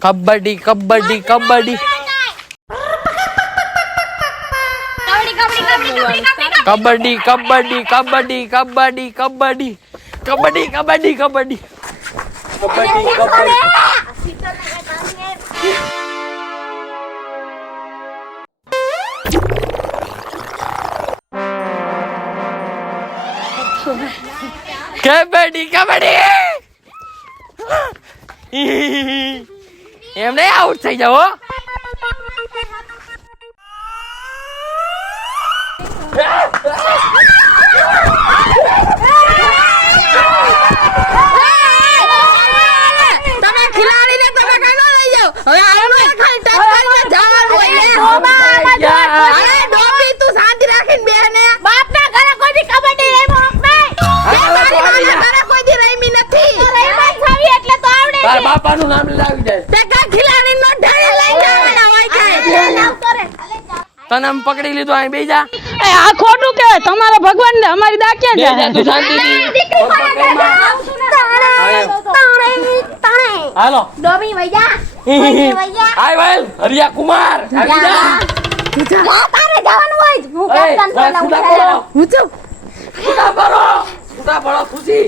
કબડ્ડી કબડ્ડી કબડ્ડી કબડ્ડી કબડ્ડી કબડ્ડી કબડ્ડી કબડ્ડી કબડ્ડી કબડ્ડી કબડ્ડી કબડ્ડી કબડ્ડી એમને આઉટ થઈ જાવ તમે ખિલાડીને તમે કઈ ન લઈ જાવ હવે આનો ખાલી ટચ કરીને જવાનું હોય અરે ડોબી તું શાંતિ રાખીને બેહને બાપના ઘરે કોઈ દી કબડ્ડી રમ્યો નહીં મારી માના ઘરે કોઈ દી રમી નથી રમી છવી એટલે તો આવડે તાર બાપાનું નામ લાવી જાય તે કા ખિલાડીનો ઢાળે લઈ જવાના હોય કાઈ લાવતો રે તને આમ પકડી લીધો અહીં બેહી જા એ આ ખોટું કહેવાય તમારા ભગવાન ને અમારી દા ક્યાં બેહી જા જાય તું શાંતિથી હાલો ડોબી વૈયા આય વાલ હરિયા કુમાર આવી જા તારે જવાનું હોય હું કેપ્ટન હું છું છૂટા ભરો ખુશી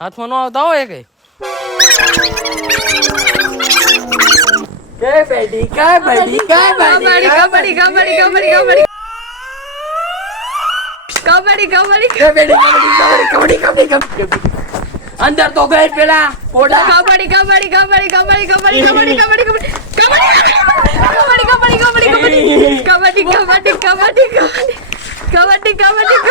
હાથમાં નો આવતા હોય કઈ કબડ્ડી કબડ્ડી કબડ્ડી કબડ્ડી કબડ્ડી કબડ્ડી કબડ્ડી અંદર તો ગઈ પેલા કોડા કબડ્ડી કબડ્ડી કબડ્ડી કબડ્ડી કબડ્ડી કબડ્ડી કબડ્ડી કબડ્ડી કબડ્ડી કબડ્ડી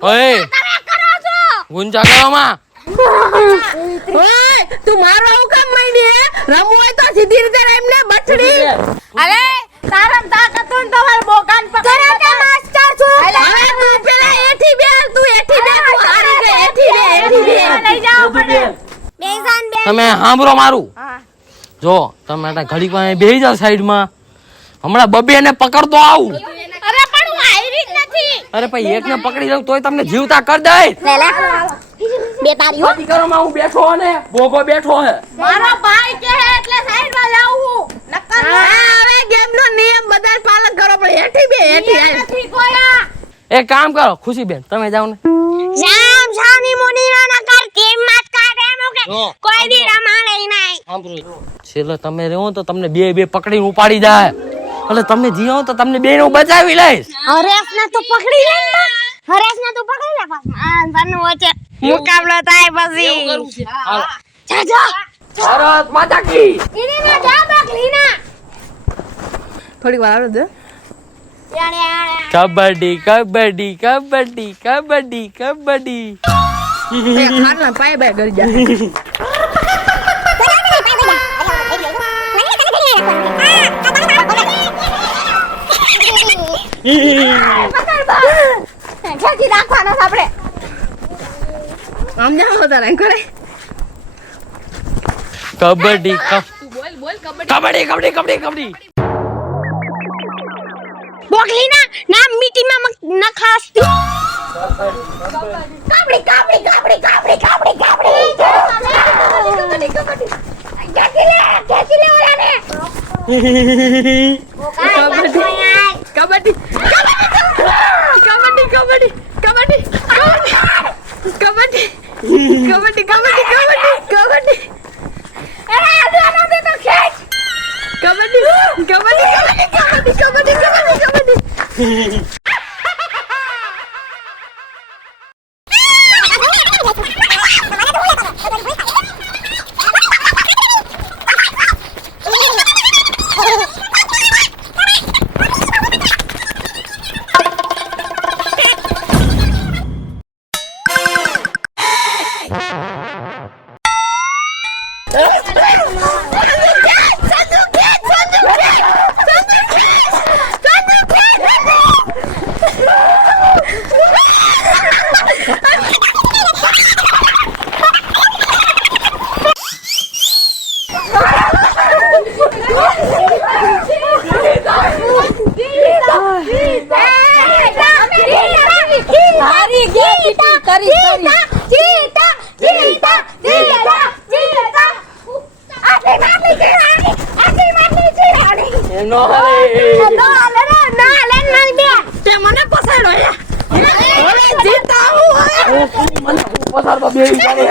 ઓય ગુંજા કરવામાં ઓય તું મારો હું કામ માંડી હે રમવું હોય તો સીધી રીતે રમને બઠડી અરે તારમ તાકાત તો તમાર બોકાન પકડ કે માસ્ટર છું અરે તું પેલા એઠી બે તું એઠી બે તું હારી ગઈ એઠી બે લઈ જાવ પડે બેસાન બે તમે સાંભળો મારું જો તમે ઘડીક માં બેહી જાવ સાઈડમાં હમણાં બબે ને પકડતો આવું અરે પણ હું આયરી જ નથી અરે ભાઈ એકને પકડી લઉં તોય તમને જીવતા કર દે બે તારી હો કરોમાં હું બેઠો ને ભોગો બેઠો હે મારો ભાઈ કે હે એટલે સાઈડ માં જાઉં હું નકર હવે ગેમ નો નિયમ બધા પાલન કરો પણ એઠી બે એઠી આય નથી કોયા એક કામ કરો ખુશીબેન તમે જાઓ ને જામ સાની મુનીનો નકર ટીમ માં કાઢે મોકે કોઈ દી રમાડે નહીં સાંભળો છેલ્લે તમે રહો તો તમને બે પકડીને ઉપાડી જાય એટલે તમે જીવો તો તમને બે નું બચાવી લઈશ હરેશ ને તો પકડી લે હરેશ ને તો પકડી લે પાછા આ તને વચ્ચે મુકાબલો થાય પછી જા જા ભારત માતા કી ઈની ના જા બકલીના થોડીક વાર આવડે કબડ્ડી કબડ્ડી કબડ્ડી કબડ્ડી કબડ્ડી ખાટલા પાય બાય કરી જા જલ્દી રાખવાનો છે આપણે આમ જાવ તારે કરે કબડ્ડી કબડ્ડી કબડ્ડી કબડ્ડી કબડ્ડી બોકલીના નામ મીટીમાં નખાસતી કાબડી કાબડી કાબડી કાબડી કાબડી કાબડી ખેંચી લે ઓલાને કબડ્ડી કબડ્ડી કબડ્ડી કબડ્ડી કબડ્ડી કબડ્ડી કબડ્ડી કબડ્ડી અરે આનો દે તો ખેંચ કબડ્ડી કબડ્ડી કબડ્ડી કબડ્ડી કબડ્ડી કબડ્ડી ચીતા ચીતા ચીતા ચીતા આટલી માટલી ચીરાણી નો હાલે નો હાલે રે ના હાલે મારી બે તે મને પસાડો લે ઓલે જીતા હું મને પસારવા બેહી જાને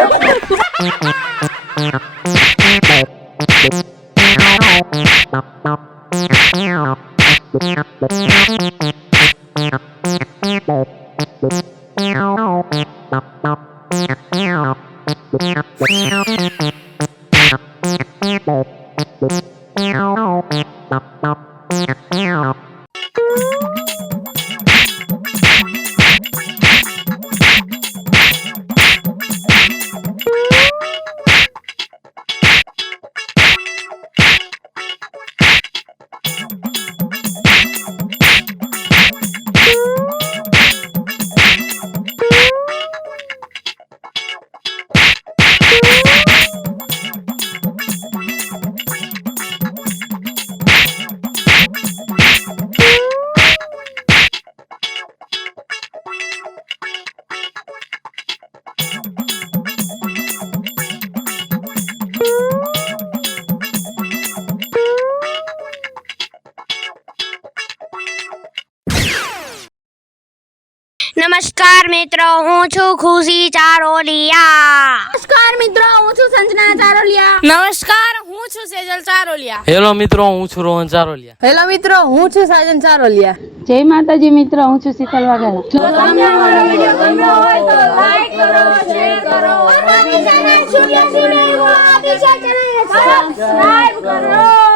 નમસ્કાર મિત્રો હું છું ખુશી ચારોલિયા નમસ્કાર મિત્રો હું છું સંજના ચારોલિયા નમસ્કાર હું છું સેજલ ચારોલિયા. હેલો મિત્રો હું છું રોહન ચારોલિયા. હેલો મિત્રો હું છું સાજન ચારોલિયા. જય માતાજી મિત્રો હું છું શીતલ વાઘેલા. જો તમને અમારો વિડિયો ગમ્યો હોય તો લાઈક કરો શેર કરો અને ચેનલ સૂર્ય સિનેમા ઓફિશિયલ ચેનલને સબસ્ક્રાઇબ કરો.